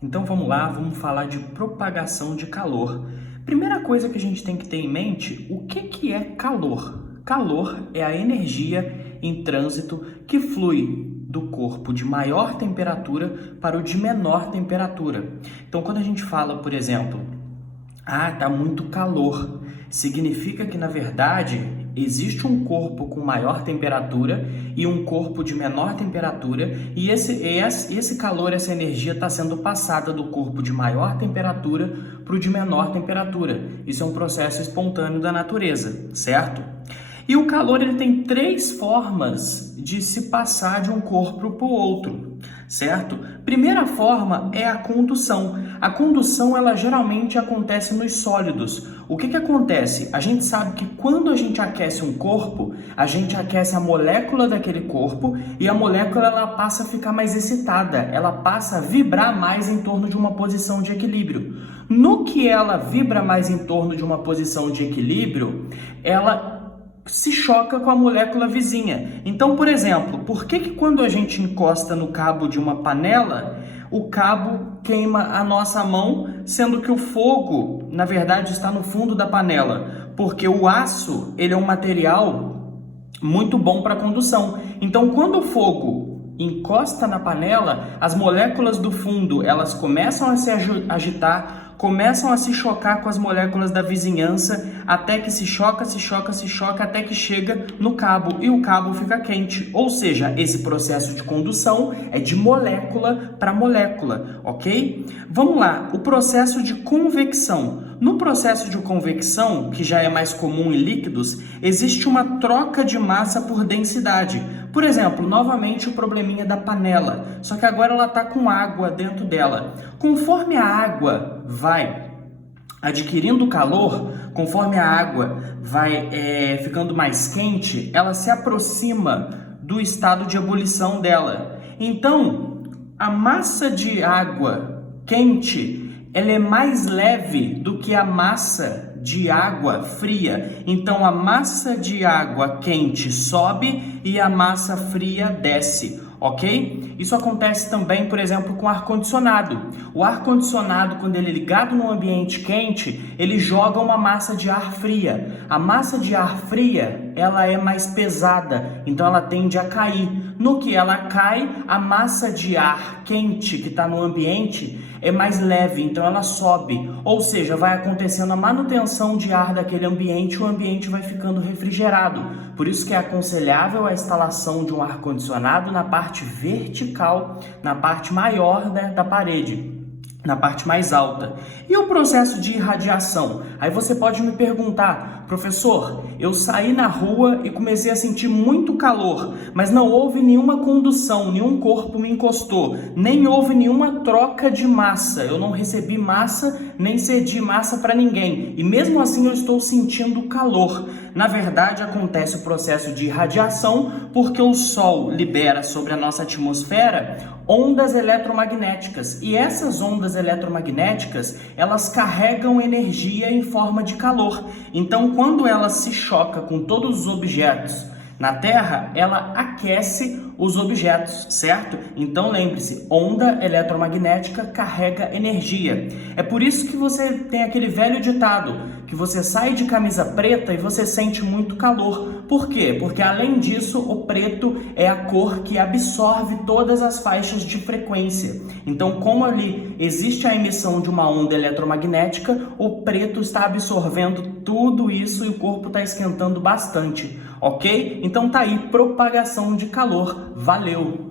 Então vamos lá, vamos falar de propagação de calor. Primeira coisa que a gente tem que ter em mente, o que é calor? Calor é a energia em trânsito que flui do corpo de maior temperatura para o de menor temperatura. Então quando a gente fala, por exemplo, tá muito calor, significa que na verdade existe um corpo com maior temperatura e um corpo de menor temperatura, e esse calor, essa energia está sendo passada do corpo de maior temperatura para o de menor temperatura. Isso é um processo espontâneo da natureza, certo? E o calor ele tem três formas de se passar de um corpo para o outro, certo? Primeira forma é a condução. A condução ela geralmente acontece nos sólidos. O que acontece? A gente sabe que quando a gente aquece um corpo, a gente aquece a molécula daquele corpo e a molécula ela passa a ficar mais excitada, ela passa a vibrar mais em torno de uma posição de equilíbrio. No que ela vibra mais em torno de uma posição de equilíbrio, ela se choca com a molécula vizinha. Então, por exemplo, por que quando a gente encosta no cabo de uma panela, o cabo queima a nossa mão, sendo que o fogo, na verdade, está no fundo da panela? Porque o aço, ele é um material muito bom para condução. Então, quando o fogo encosta na panela, as moléculas do fundo, elas começam a se agitar, começam a se chocar com as moléculas da vizinhança, até que se choca, até que chega no cabo e o cabo fica quente. Ou seja, esse processo de condução é de molécula para molécula, ok? Vamos lá, o processo de convecção. No processo de convecção, que já é mais comum em líquidos, existe uma troca de massa por densidade. Por exemplo, novamente o probleminha da panela, só que agora ela está com água dentro dela. Conforme a água vai adquirindo calor, conforme a água vai ficando mais quente, ela se aproxima do estado de ebulição dela. Então, a massa de água quente ela é mais leve do que a massa de água fria. Então, a massa de água quente sobe e a massa fria desce, ok? Isso acontece também, por exemplo, com ar-condicionado. O ar-condicionado, quando ele é ligado num ambiente quente, ele joga uma massa de ar fria. A massa de ar fria, ela é mais pesada, então ela tende a cair. No que ela cai, a massa de ar quente que está no ambiente é mais leve, então ela sobe. Ou seja, vai acontecendo a manutenção de ar daquele ambiente e o ambiente vai ficando refrigerado. Por isso que é aconselhável a instalação de um ar-condicionado na parte vertical, na parte maior, né, da parede, na parte mais alta. E o processo de irradiação? Aí você pode me perguntar, professor, eu saí na rua e comecei a sentir muito calor, mas não houve nenhuma condução, nenhum corpo me encostou, nem houve nenhuma troca de massa, eu não recebi massa, nem cedi massa para ninguém, e mesmo assim eu estou sentindo calor. Na verdade, acontece o processo de irradiação porque o Sol libera sobre a nossa atmosfera ondas eletromagnéticas, e essas ondas eletromagnéticas, elas carregam energia em forma de calor. Então, quando ela se choca com todos os objetos na Terra, ela aquece os objetos, certo? Então lembre-se, onda eletromagnética carrega energia. É por isso que você tem aquele velho ditado, que você sai de camisa preta e você sente muito calor. Por quê? Porque além disso, o preto é a cor que absorve todas as faixas de frequência. Então, como ali existe a emissão de uma onda eletromagnética, o preto está absorvendo tudo isso e o corpo está esquentando bastante, ok? Então tá aí, propagação de calor. Valeu!